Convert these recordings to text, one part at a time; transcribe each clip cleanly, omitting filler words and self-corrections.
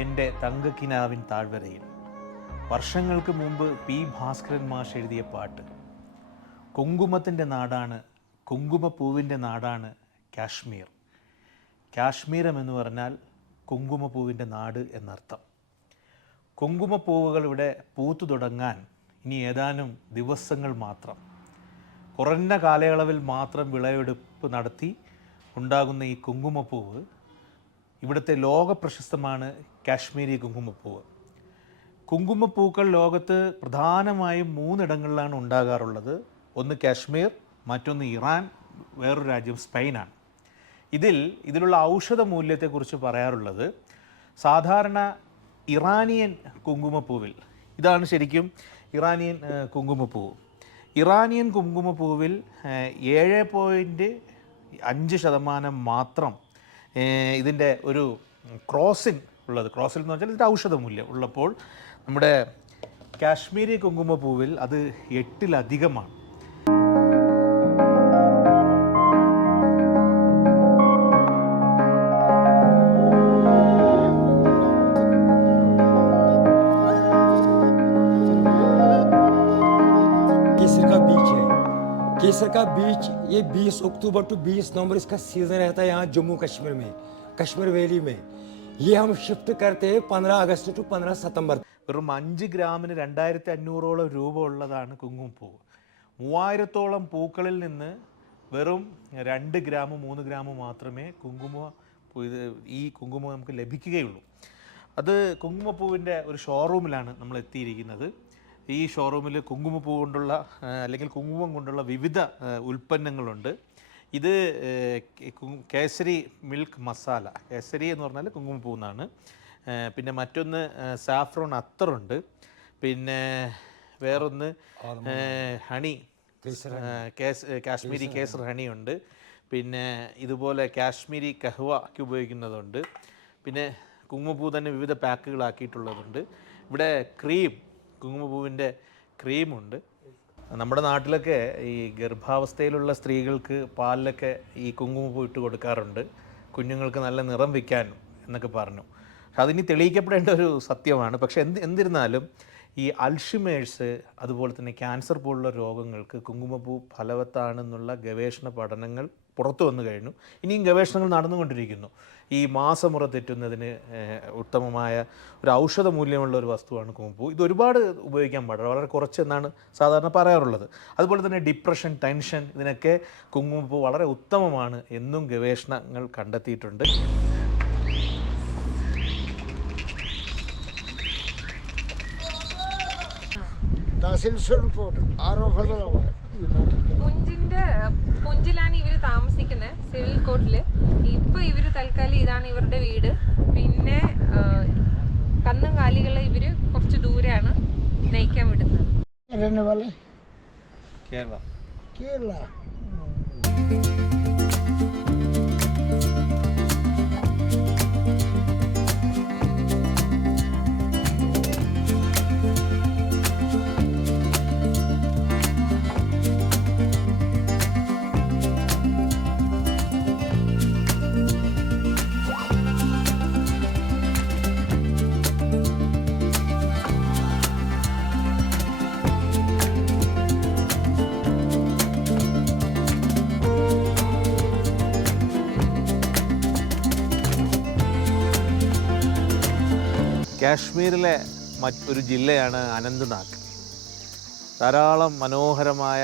എൻ്റെ തങ്കക്കിനാവിൻ താഴ്വരയിൽ വർഷങ്ങൾക്ക് മുമ്പ് പി ഭാസ്കരൻ മാഷ് എഴുതിയ പാട്ട്. കുങ്കുമത്തിൻ്റെ നാടാണ്, കുങ്കുമപ്പൂവിൻ്റെ നാടാണ് കാശ്മീർ. കാശ്മീരം എന്ന് പറഞ്ഞാൽ കുങ്കുമപ്പൂവിൻ്റെ നാട് എന്നർത്ഥം. കുങ്കുമപ്പൂവുകൾ ഇവിടെ പൂത്തു തുടങ്ങാൻ ഇനി ഏതാനും ദിവസങ്ങൾ മാത്രം. കുറഞ്ഞ കാലയളവിൽ മാത്രം വിളവെടുപ്പ് നടത്തി ഉണ്ടാകുന്ന ഈ കുങ്കുമപ്പൂവ് ഇവിടുത്തെ ലോക പ്രശസ്തമാണ്. കാശ്മീരി കുങ്കുമപ്പൂവ്. കുങ്കുമപ്പൂക്കൾ ലോകത്ത് പ്രധാനമായും 3 ഇടങ്ങളിലാണ് ഉണ്ടാകാറുള്ളത്. ഒന്ന് കാശ്മീർ, മറ്റൊന്ന് ഇറാൻ, വേറൊരു രാജ്യം സ്പെയിനാണ്. ഇതിലുള്ള ഔഷധ മൂല്യത്തെക്കുറിച്ച് പറയാറുള്ളത്, സാധാരണ ഇറാനിയൻ കുങ്കുമപ്പൂവിൽ, ഇതാണ് ശരിക്കും ഇറാനിയൻ കുങ്കുമപ്പൂവ്. ഇറാനിയൻ കുങ്കുമപ്പൂവിൽ 7.5% മാത്രം ഇതിൻ്റെ ഒരു ക്രോസിൽ ഉള്ളത്. ക്രോസിൽ എന്ന് വെച്ചാൽ ഇതിൻ്റെ ഔഷധമൂല്യം ഉള്ളപ്പോൾ നമ്മുടെ കാശ്മീരി കുങ്കുമപ്പൂവിൽ അത് 8-ലധികമാണ്. केसर का बीच ये 20 अक्टूबर टू 20 नवंबर इसका सीज़न रहता है यहाँ जम्मू कश्मीर में, कश्मीर वैली में. ये हम शिफ्ट करते हैं 15 अगस्त टू 15 सितंबर. വെറും 5 ഗ്രാമിന് 2500 രൂപ ഉള്ളതാണ് കുങ്കുമപ്പൂവ്. 3000-ഓളം പൂക്കളിൽ നിന്ന് വെറും 2 ഗ്രാം 3 ഗ്രാം മാത്രമേ ഈ കുങ്കുമം നമുക്ക് ലഭിക്കുകയുള്ളൂ. അത് കുങ്കുമപ്പൂവിൻ്റെ ഒരു ഷോറൂമിലാണ് നമ്മൾ എത്തിയിരിക്കുന്നത്. ഈ ഷോറൂമിൽ കുങ്കുമപ്പൂ കൊണ്ടുള്ള അല്ലെങ്കിൽ കുങ്കുമം കൊണ്ടുള്ള വിവിധ ഉൽപ്പന്നങ്ങളുണ്ട്. ഇത് കേസരി മിൽക്ക് മസാല, കേസരി എന്ന് പറഞ്ഞാൽ കുങ്കുമപ്പൂ എന്നാണ്. പിന്നെ മറ്റൊന്ന് സാഫ്രോൺ അത്തറുണ്ട്. പിന്നെ വേറൊന്ന് ഹണി, കാശ്മീരി കേസർ ഹണിയുണ്ട്. പിന്നെ ഇതുപോലെ കാശ്മീരി കഹ്വയ്ക്ക് ഉപയോഗിക്കുന്നതുണ്ട്. പിന്നെ കുങ്കുമപ്പൂ തന്നെ വിവിധ പാക്കുകളാക്കിയിട്ടുള്ളതുണ്ട്. ഇവിടെ കുങ്കുമപ്പൂവിൻ്റെ ക്രീമുണ്ട്. നമ്മുടെ നാട്ടിലൊക്കെ ഈ ഗർഭാവസ്ഥയിലുള്ള സ്ത്രീകൾക്ക് പാലിലൊക്കെ ഈ കുങ്കുമപ്പൂ ഇട്ട് കൊടുക്കാറുണ്ട്, കുഞ്ഞുങ്ങൾക്ക് നല്ല നിറം വയ്ക്കാനും എന്നൊക്കെ പറഞ്ഞു. പക്ഷെ അതിനി തെളിയിക്കപ്പെടേണ്ട ഒരു സത്യമാണ്. പക്ഷെ എന്നിരുന്നാലും ഈ അൽഷിമേഴ്സ്, അതുപോലെ തന്നെ ക്യാൻസർ പോലുള്ള രോഗങ്ങൾക്ക് കുങ്കുമപ്പൂ ഫലവത്താണെന്നുള്ള ഗവേഷണ പഠനങ്ങൾ പുറത്തു വന്നു കഴിഞ്ഞു. ഇനിയും ഗവേഷണങ്ങൾ നടന്നുകൊണ്ടിരിക്കുന്നു. ഈ മാസമുറ തെറ്റുന്നതിന് ഉത്തമമായ ഒരു ഔഷധ മൂല്യമുള്ള ഒരു വസ്തുവാണ് കുങ്കുമപ്പൂ. ഇത് ഒരുപാട് ഉപയോഗിക്കാൻ പാടില്ല, വളരെ കുറച്ചെന്നാണ് സാധാരണ പറയാറുള്ളത്. അതുപോലെ തന്നെ ഡിപ്രഷൻ, ടെൻഷൻ, ഇതിനൊക്കെ കുങ്കുമപ്പൂ വളരെ ഉത്തമമാണ് എന്നും ഗവേഷണങ്ങൾ കണ്ടെത്തിയിട്ടുണ്ട്. പുഞ്ചിലാണ് ഇവര് താമസിക്കുന്നത്, സിവിൽ കോർട്ടില്. ഇപ്പൊ ഇവര് തൽക്കാലം ഇതാണ് ഇവരുടെ വീട്. പിന്നെ കന്നുകാലികളെ ഇവര് കുറച്ച് ദൂരെയാണ് നയിക്കാൻ വിടുന്നത്. കേരള കാശ്മീരിലെ മറ്റൊരു ജില്ലയാണ് അനന്ത്നാഗ്. ധാരാളം മനോഹരമായ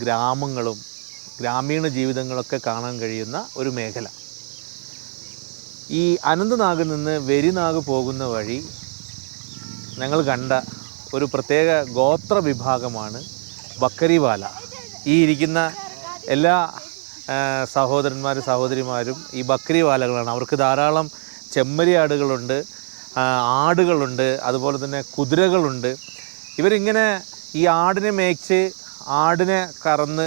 ഗ്രാമങ്ങളും ഗ്രാമീണ ജീവിതങ്ങളൊക്കെ കാണാൻ കഴിയുന്ന ഒരു മേഖല. ഈ അനന്ത്നാഗിൽ നിന്ന് വെരിനാഗ് പോകുന്ന വഴി ഞങ്ങൾ കണ്ട ഒരു പ്രത്യേക ഗോത്ര വിഭാഗമാണ് ബക്കരിവാല. ഈ ഇരിക്കുന്ന എല്ലാ സഹോദരിമാരും ഈ ബക്കരിവാലകളാണ്. അവർക്ക് ധാരാളം ചെമ്മരിയാടുകളുണ്ട്, ആടുകളുണ്ട്, അതുപോലെ തന്നെ കുതിരകളുണ്ട്. ഇവരിങ്ങനെ ഈ ആടിനെ മേയ്ച്ച്, ആടിനെ കറന്ന്,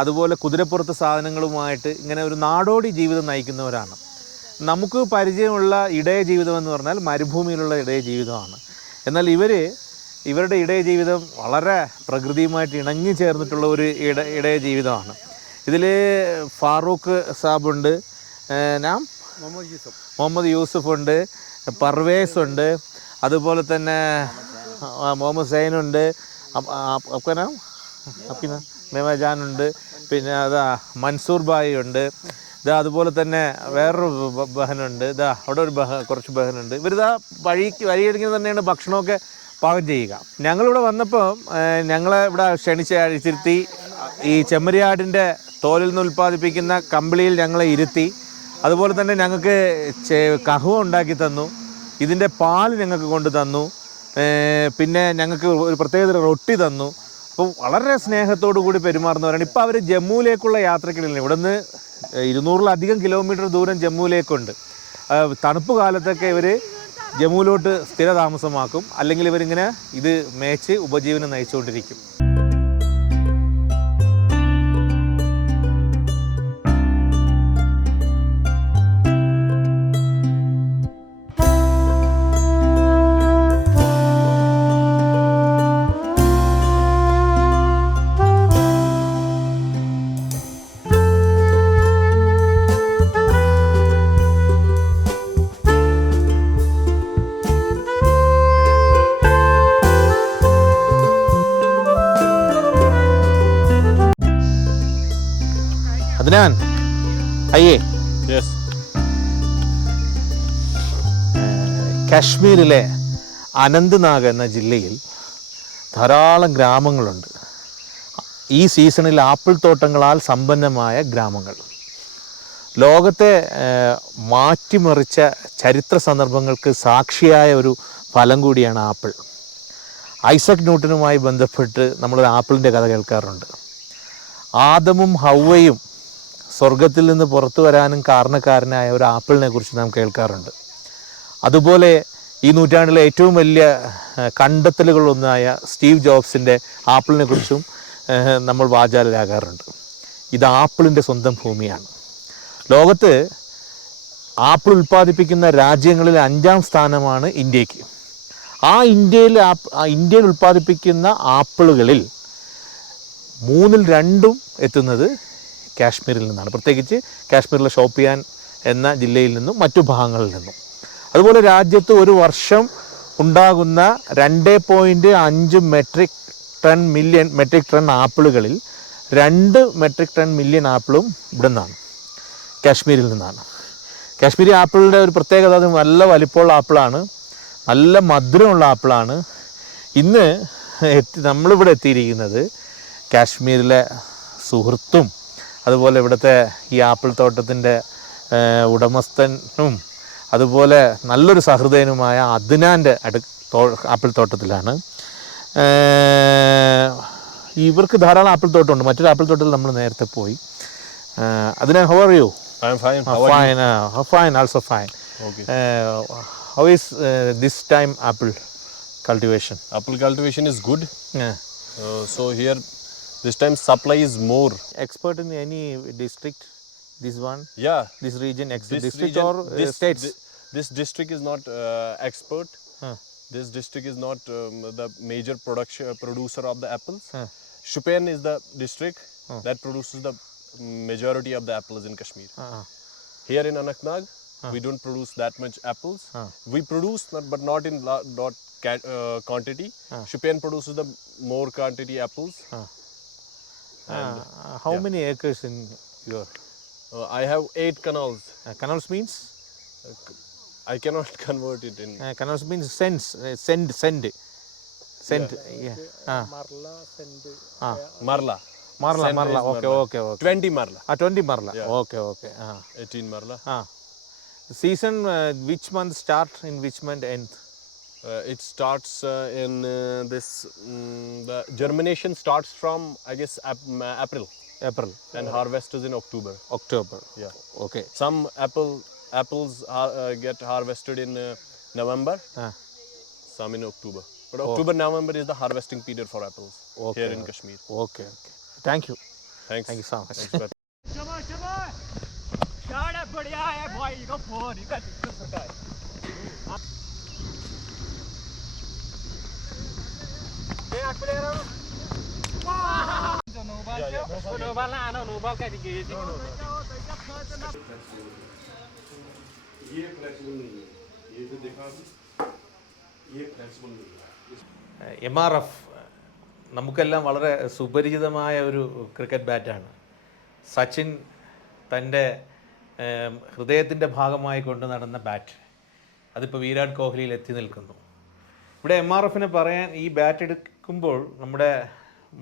അതുപോലെ കുതിരപ്പുറത്ത് സാധനങ്ങളുമായിട്ട് ഇങ്ങനെ ഒരു നാടോടി ജീവിതം നയിക്കുന്നവരാണ്. നമുക്ക് പരിചയമുള്ള ഇടയ ജീവിതം എന്ന് പറഞ്ഞാൽ മരുഭൂമിയിലുള്ള ഇടയ ജീവിതമാണ്. എന്നാൽ ഇവരുടെ ഇടയ ജീവിതം വളരെ പ്രകൃതിയുമായിട്ട് ഇണങ്ങി ചേർന്നിട്ടുള്ള ഒരു ഇടയ ജീവിതമാണ്. ഇതിൽ ഫാറൂഖ് സാബുണ്ട്, മുഹമ്മദ് യൂസഫ് ഉണ്ട്, പർവേസ് ഉണ്ട്, അതുപോലെ തന്നെ മുഹമ്മദ് സൈനുണ്ട്, അപ്പനാ അപ്പിന മേമജാനുണ്ട്, പിന്നെ അതാ മൻസൂർ ബായി ഉണ്ട്, ഇതാ അതുപോലെ തന്നെ വേറൊരു ബഹനുണ്ട്, ഇതാ അവിടെ ഒരു കുറച്ച് ബഹനുണ്ട്. ഇവരിതാ വഴിയടിക്കുന്നത് തന്നെയാണ് ഭക്ഷണമൊക്കെ പാകം ചെയ്യുക. ഞങ്ങളിവിടെ വന്നപ്പോൾ ഞങ്ങളെ ഇവിടെ ക്ഷണിച്ചിരുത്തി ഈ ചെമ്മരിയാടിൻ്റെ തോലിൽ നിന്ന് ഉൽപ്പാദിപ്പിക്കുന്ന കമ്പിളിയിൽ ഞങ്ങളെ ഇരുത്തി. അതുപോലെ തന്നെ ഞങ്ങൾക്ക് കഹുവ ഉണ്ടാക്കി തന്നു, ഇതിൻ്റെ പാൽ ഞങ്ങൾക്ക് കൊണ്ട് തന്നു, പിന്നെ ഞങ്ങൾക്ക് ഒരു പ്രത്യേകത റൊട്ടി തന്നു. അപ്പോൾ വളരെ സ്നേഹത്തോടു കൂടി പെരുമാറുന്നവരാണ്. ഇപ്പോൾ അവർ ജമ്മുവിലേക്കുള്ള യാത്രക്കിടയിൽ ഇവിടെ നിന്ന് 200-ലധികം കിലോമീറ്റർ ദൂരം ജമ്മുവിലേക്കുണ്ട്. തണുപ്പ് കാലത്തൊക്കെ ഇവർ ജമ്മുവിലോട്ട് സ്ഥിരതാമസമാക്കും, അല്ലെങ്കിൽ ഇവരിങ്ങനെ ഇത് മേച്ച് ഉപജീവനം നയിച്ചുകൊണ്ടിരിക്കും. അദ്നാൻ അയ്യേ, കാശ്മീരിലെ അനന്ത്നാഗ് എന്ന ജില്ലയിൽ ധാരാളം ഗ്രാമങ്ങളുണ്ട്. ഈ സീസണിൽ ആപ്പിൾ തോട്ടങ്ങളാൽ സമ്പന്നമായ ഗ്രാമങ്ങൾ. ലോകത്തെ മാറ്റിമറിച്ച ചരിത്ര സന്ദർഭങ്ങൾക്ക് സാക്ഷിയായ ഒരു ഫലം കൂടിയാണ് ആപ്പിൾ. ഐസക് ന്യൂട്ടനുമായി ബന്ധപ്പെട്ട് നമ്മളൊരു ആപ്പിളിൻ്റെ കഥ കേൾക്കാറുണ്ട്. ആദമും ഹവ്വയും സ്വർഗത്തിൽ നിന്ന് പുറത്തു വരാനും കാരണക്കാരനായ ഒരു ആപ്പിളിനെ കുറിച്ച് നാം കേൾക്കാറുണ്ട്. അതുപോലെ ഈ നൂറ്റാണ്ടിലെ ഏറ്റവും വലിയ കണ്ടെത്തലുകളൊന്നായ സ്റ്റീവ് ജോബ്സിൻ്റെ ആപ്പിളിനെ കുറിച്ചും നമ്മൾ വാചാലരാകാറുണ്ട്. ഇത് ആപ്പിളിൻ്റെ സ്വന്തം ഭൂമിയാണ്. ലോകത്ത് ആപ്പിൾ ഉൽപ്പാദിപ്പിക്കുന്ന രാജ്യങ്ങളിൽ 5ാം സ്ഥാനമാണ് ഇന്ത്യക്ക്. ഇന്ത്യയിൽ ഉൽപ്പാദിപ്പിക്കുന്ന ആപ്പിളുകളിൽ 3/2 എത്തുന്നത് കാശ്മീരിൽ നിന്നാണ്. പ്രത്യേകിച്ച് കാശ്മീരിലെ ഷോപ്പിയാൻ എന്ന ജില്ലയിൽ നിന്നും മറ്റു ഭാഗങ്ങളിൽ നിന്നും. അതുപോലെ രാജ്യത്ത് ഒരു വർഷം ഉണ്ടാകുന്ന 2.5 മെട്രിക് ടൺ ആപ്പിളുകളിൽ 2 മെട്രിക് ടൺ മില്യൺ ആപ്പിളും ഇവിടെ നിന്നാണ്, കാശ്മീരിൽ നിന്നാണ്. കാശ്മീരി ആപ്പിളിൻ്റെ ഒരു പ്രത്യേകത, അത് നല്ല വലിപ്പമുള്ള ആപ്പിളാണ്, നല്ല മധുരമുള്ള ആപ്പിളാണ്. ഇന്ന് നമ്മളിവിടെ എത്തിയിരിക്കുന്നത് കാശ്മീരിലെ സുഹൃത്തും അതുപോലെ ഇവിടുത്തെ ഈ ആപ്പിൾ തോട്ടത്തിൻ്റെ ഉടമസ്ഥനും അതുപോലെ നല്ലൊരു സഹൃദയനുമായ അദ്നാൻ്റെ ആപ്പിൾ തോട്ടത്തിലാണ്. ഇവർക്ക് ധാരാളം ആപ്പിൾ തോട്ടമുണ്ട്. മറ്റൊരു ആപ്പിൾ തോട്ടത്തിൽ നമ്മൾ നേരത്തെ പോയി. Adnan, how are you? I am fine. Fine, also fine. Okay. How is this time apple cultivation? Apple cultivation is good. Yeah. So here, this time supply is more. Expert in any district? This one? Yeah. This region, This district region, or states? This district is not expert. This district is not the major producer of the apples. Shupian is the district that produces the majority of the apples in Kashmir. Here in Anantnag, we don't produce that much apples. We produce, but not in quantity. Shupian produces the more quantity apples. How many acres in your? I have 8 canals. Canals means? I cannot convert it in. Canals means send. Yeah. Marla. Marla. Okay. 20 marla. 20 marla. Yeah. Okay. 18 marla. The season, which month start? In which month end? It starts in this. The germination starts from, I guess, April. And harvest is in October. Yeah. Okay. Some apples get harvested in November. Some in October. But October, November is the harvesting period for apples here in Kashmir. Okay. Thank you. Thanks. Thank you so much. Thanks, MRF നമുക്കെല്ലാം വളരെ സുപരിചിതമായ ഒരു cricket ബാറ്റാണ്. Sachin തൻ്റെ ഹൃദയത്തിൻ്റെ ഭാഗമായി കൊണ്ട് നടന്ന bat അതിപ്പോൾ വിരാട് കോഹ്ലിയിൽ എത്തി നിൽക്കുന്നു. ഇവിടെ MRFനെ പറയാൻ ഈ ബാറ്റ് എടുക്കുമ്പോൾ നമ്മുടെ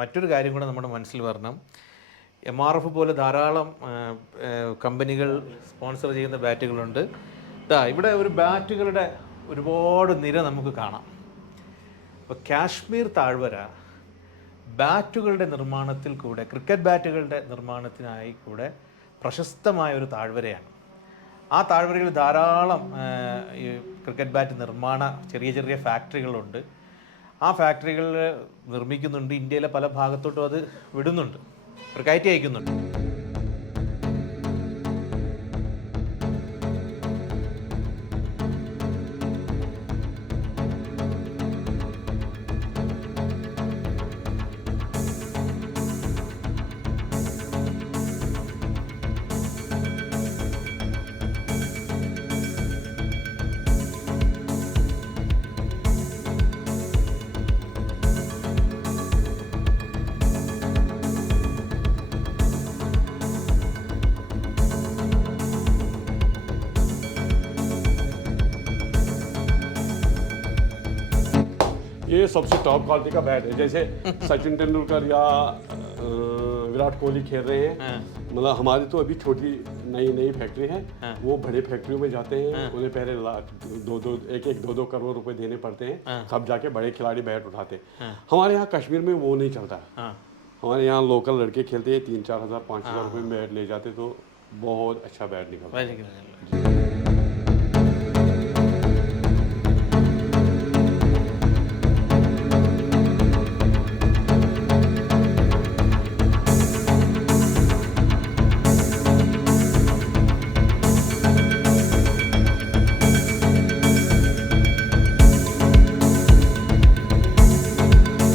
മറ്റൊരു കാര്യം കൂടെ നമ്മുടെ മനസ്സിൽ വരണം. MRF പോലെ ധാരാളം കമ്പനികൾ സ്പോൺസർ ചെയ്യുന്ന ബാറ്റുകളുണ്ട്. ഇവിടെ ഒരു ബാറ്റുകളുടെ ഒരുപാട് നിര നമുക്ക് കാണാം. ഇപ്പോൾ കാശ്മീർ താഴ്വര ബാറ്റുകളുടെ നിർമ്മാണത്തിൽ കൂടെ, ക്രിക്കറ്റ് ബാറ്റുകളുടെ നിർമ്മാണത്തിനായി കൂടെ പ്രശസ്തമായ ഒരു താഴ്വരയാണ്. ആ താഴ്വരയിൽ ധാരാളം ഈ ക്രിക്കറ്റ് ബാറ്റ് നിർമ്മാണ ചെറിയ ചെറിയ ഫാക്ടറികളുണ്ട്. ആ ഫാക്ടറികൾ നിർമ്മിക്കുന്നുണ്ട്. ഇന്ത്യയിലെ പല ഭാഗത്തോട്ടും അത് വിടുന്നുണ്ട്, അവർ കയറ്റി അയക്കുന്നുണ്ട്. ये सबसे टॉप क्वालिटी का बैट है. जैसे सचिन तेंदुलकर या विराट कोहली खेल रहे हैं, मतलब हमारी तो अभी छोटी नई फैक्ट्री है. वो बड़े फैक्ट्रियों में जाते हैं, उन्हें पहले दो करोड़ रुपए देने पड़ते हैं, तब जाके बड़े खिलाड़ी बैट उठाते हैं. हमारे यहाँ कश्मीर में वो नहीं चलता. हमारे यहाँ लोकल लड़के खेलते हैं, 3-4 हज़ार 5 हज़ार रुपये में बैट ले जाते, तो बहुत अच्छा बैट निकलता है.